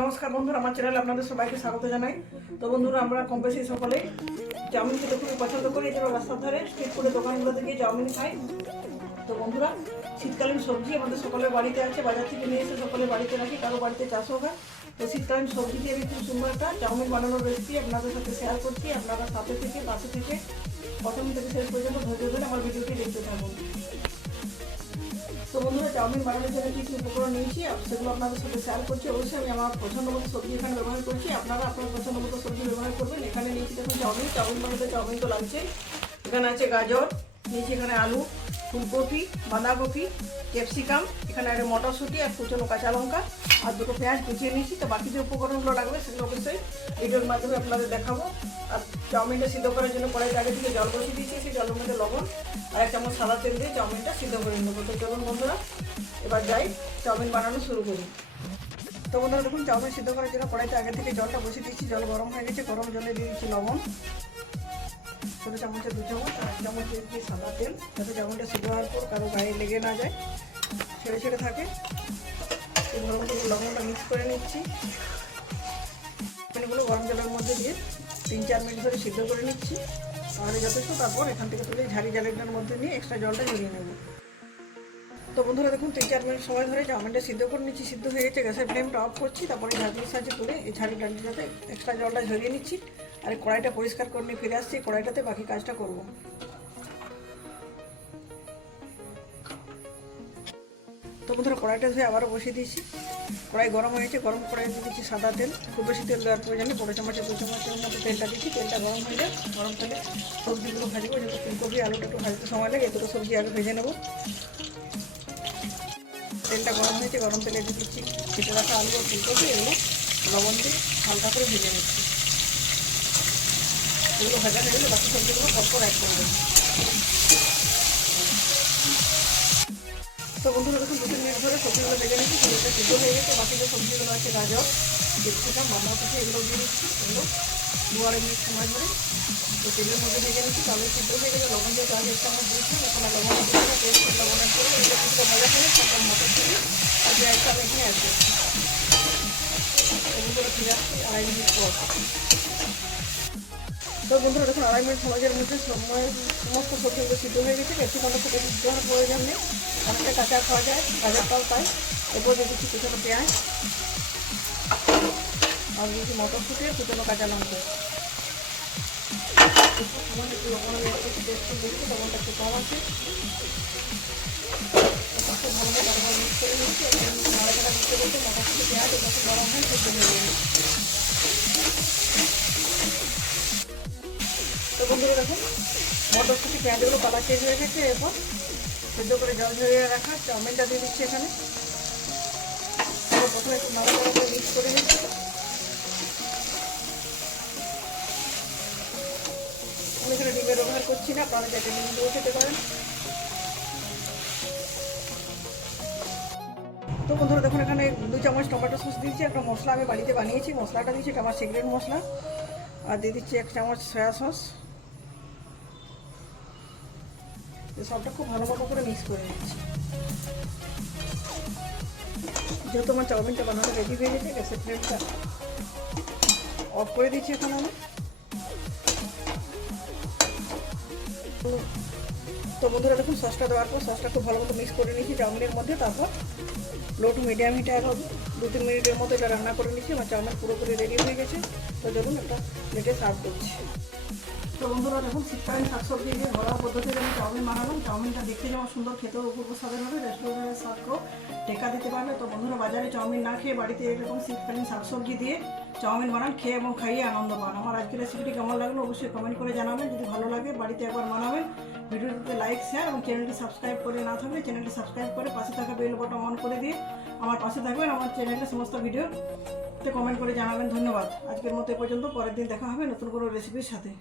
নমস্কার বন্ধুরা, আমার চ্যানেলে আপনাদের সবাইকে স্বাগত জানাই। তো বন্ধুরা, আমরা কম বেশি সকলে চাউমিন খেতে খুবই পছন্দ করি। এছাড়া রাস্তার ধারে স্ট্রিট ফুডের দোকানগুলো থেকে চাউমিন খাই। তো বন্ধুরা, শীতকালীন সবজি আমাদের সকলের বাড়িতে আছে, বাজার থেকে নিয়ে এসে সকলে বাড়িতে রাখি, কারো বাড়িতে চাষও হয়। তো শীতকালীন সবজি দিয়ে আমি খুব সুন্দর একটা চাউমিন বানানোর রেসিপি আপনাদের সাথে শেয়ার করছি। আপনারা সাথে থেকে পাশে থেকে প্রথম থেকে শেষ পর্যন্ত ধৈর্য ধরে আমার ভিডিওটি দেখতে থাকুন। তো বন্ধুরা, চাউমিন বানানোর জন্য কী কী উপকরণ নিয়েছি সেগুলো আপনাদের সাথে শেয়ার করছি। অবশ্যই আমি আমার পছন্দ মতো সবজি এখানে ব্যবহার করছি, আপনারা আপনার পছন্দ মতো সবজি ব্যবহার করবেন। এখানে নিয়েছি দেখুন চাউমিন বানাতে চাউমিন তো লাগছে। এখানে আছে গাজর, নিয়েছি এখানে আলু, ফুলকপি, বাঁধাকপি, ক্যাপসিকাম, এখানে আছে মটরশুঁটি আর কুচনো কাঁচা লঙ্কা আর দুটো পেঁয়াজ কুচিয়ে নিয়েছি। তো বাকি যে উপকরণগুলো লাগবে সেগুলো অবশ্যই ভিডিওর মাধ্যমে আপনাদের দেখাবো। আর চাউমিনটা সিদ্ধ করার জন্য কড়াইতে আগে থেকে জল বসিয়ে দিয়েছি, সেই জলের মধ্যে লবণ আর 1 চামচ সাদা তেল দিয়ে চাউমিনটা সিদ্ধ করে নেবো। তো চলুন বন্ধুরা, এবার যাই চাউমিন বানানো শুরু করি। তো বন্ধুরা দেখুন, চাউমিন সিদ্ধ করার জন্য কড়াইতে আগে থেকে জলটা বসিয়ে দিচ্ছি। জল গরম হয়ে গেছে, গরম জলে দিয়ে দিচ্ছি লবণ, ছোটো চামচে 2 চামচ, আর 1 চামচ দিচ্ছি সাদা তেল, যাতে চাউমিনটা সিদ্ধ হওয়ার পর কারো গায়ে লেগে না যায়, ছেড়ে ছেড়ে থাকে। এই গরম জলে লবণটা মিক্স করে নিচ্ছি। চাউমিনগুলো গরম জলের মধ্যে দিয়ে 3-4 মিনিট ধরে সিদ্ধ করে নিচ্ছি। তাহলে যথেষ্ট। তারপর এখান থেকে তুলে ঝাড়ি জালেটার মধ্যে নিয়ে এক্সট্রা জলটা ঝরিয়ে নেব। তো বন্ধুরা দেখুন, 3-4 মিনিট সময় ধরে চাউমিনটা সিদ্ধ করে নিচ্ছি। সিদ্ধ হয়ে গেছে, গ্যাসের ফ্লেমটা অফ করছি। তারপরে ঝাঁঝরির সাহায্যে তুলে এই ঝাড়ি ডালটাতে এক্সট্রা জলটা ঝরিয়ে নিচ্ছি। আর কড়াইটা পরিষ্কার করে নিয়ে ফিরে আসছি। কড়াইটাতে বাকি কাজটা করব। তো বন্ধুরা, কড়াইটা ধুয়ে আবারও বসিয়ে দিয়েছি। কড়াই গরম হয়েছে, গরম কড়াই দিয়ে দিচ্ছি সাদা তেল। খুব বেশি তেল দেওয়ার প্রয়োজন নেই, 1 চামচে 2 চামচের মতো তেলটা দিচ্ছি। তেলটা গরম হয়ে যায়, গরম তেলে সবজিগুলো ভাজবো। যেহেতু ফুলকপি আলুটা একটু ভাজতে সময় লাগে, এই দুটো সবজি আগে ভেজে নেব। তেলটা গরম হয়েছে, গরম তেলে দিয়ে দিচ্ছি কেটে রাখা আলু আর ফুলকপি। এগুলো লবণ দিয়ে হালকা করে ভেজে নিচ্ছি। এগুলো ভাজা হয়ে গেলে বাকি সবজিগুলো পরপর অ্যাড করবেন। তো বন্ধুরা দেখুন, 2-3 মিনিট ধরে সবজিগুলো ভেজে নিচ্ছি। সবজিটা সিদ্ধ হয়ে গেছে। বাকি যে সবজিগুলো আছে গাজর, ক্যাপসিকাম, বাঁধাকপি, এগুলো দিয়ে দিচ্ছি। এগুলো 2-2.5 মিনিট সময় ধরে তো তেলের মধ্যে ভেজে নিচ্ছি। তাহলে সিদ্ধ হয়ে গেলে লবণ দিয়ে আগে 1 চামচ দিয়েছি, এখন আর লবণ দিচ্ছি না। টেস্ট লবণের পরে এটা কিছুটা ভাজা করে তারপর মটরশুঁটি আর পেঁয়াজটা আমি এখানে অ্যাড করছি। এগুলো ফিরে আসছি 2.5 মিনিট পর। তো বন্ধুরা দেখুন, 2.5 মিনিট সমাজের মধ্যে সমস্ত সবজিগুলো সিদ্ধ হয়ে গেছে। ক্যাপসিকামটা খুব বেশি সিদ্ধ হওয়ার প্রয়োজন নেই, অনেকটা কাঁচা খাওয়া যায়, ভাজাটাও তাই। এরপর দিয়ে দিচ্ছি কুচনো পেঁয়াজ আর দিচ্ছি মটরশুঁটি আর কুচনো কাঁচা লঙ্কা। একটু লবণ টেস্ট দিচ্ছি, লবণটা একটু কম আছে। ভালোভাবে তারপর মিক্স করে নিচ্ছি। নাড়াচাড়া দিতে বলতে মটরশুঁটি পেঁয়াজ যখন গরম হয় সেদ্ধ হয়ে যাবে। তো বন্ধুরা দেখুন, মটরশুঁটি পেঁয়াজগুলো কালার চেঞ্জ হয়ে গেছে। এরপর সেদ্ধ করে জল ঝরিয়ে রাখা চাউমিনটা দিয়ে দিচ্ছি এখানে। প্রথমে একটু নাড়াচাড়া করে মিক্স করে নিচ্ছি। আমি এখানে ডিমের ব্যবহার করছি না, আপনারা যাতে ডিম দিয়েও খেতে পারেন। তো বন্ধুরা দেখুন, এখানে 2 চামচ টমেটো সস দিচ্ছি। একটা মশলা আমি বাড়িতে বানিয়েছি, মশলাটা দিচ্ছি, এটা আমার সিক্রেট মশলা। আর দিয়ে দিচ্ছি 1 চামচ সয়া সস। সবটা খুব ভালো মতো করে মিক্স করে নিচ্ছি। যেহেতু আমার চাউমিনটা বানানো রেডি হয়ে গেছে, গ্যাসের ফ্লেমটা অফ করে দিচ্ছি এখন আমি। তো বন্ধুরা দেখুন, সসটা দেওয়ার পর সসটা খুব ভালো মতো মিক্স করে নিচ্ছি চাউমিনের মধ্যে। তারপর লো টু মিডিয়াম হিটে আরও 2-3 মিনিটের মতো এটা রান্না করে নিচ্ছি। আমার চাউমিন পুরোপুরি রেডি হয়ে গেছে। তো চলুন একটা প্লেটে সার্ভ করছি। তো বন্ধুরা দেখুন, শীতকালীন শাকসবজি দিয়ে ঘরোয়া পদ্ধতিতে আমি চাউমিন বানালাম। চাউমিনটা দেখতে যেমন সুন্দর, খেতেও অপূর্ব স্বাদের হবে, রেস্টুরেন্টের স্বাদকেও টেক্কা দিতে পারবে। তো বন্ধুরা, বাজারে চাউমিন না খেয়ে বাড়িতে এরকম শীতকালীন শাকসবজি দিয়ে চাউমিন বানান, খেয়ে এবং খাইয়ে আনন্দ পান। আমার আজকের রেসিপিটি কেমন লাগলো অবশ্যই কমেন্ট করে জানাবেন। যদি ভালো লাগে বাড়িতে একবার বানাবেন। ভিডিওটিতে লাইক, শেয়ার এবং চ্যানেলটি সাবস্ক্রাইব করে না থাকলে চ্যানেলটি সাবস্ক্রাইব করে পাশে থাকা বেল বাটন অন করে দিয়ে আমার পাশে থাকবেন। আমার চ্যানেলের সমস্ত ভিডিওতে কমেন্ট করে জানাবেন। ধন্যবাদ। আজকের মতো এ পর্যন্ত। পরের দিন দেখা হবে নতুন কোনো রেসিপির সাথে।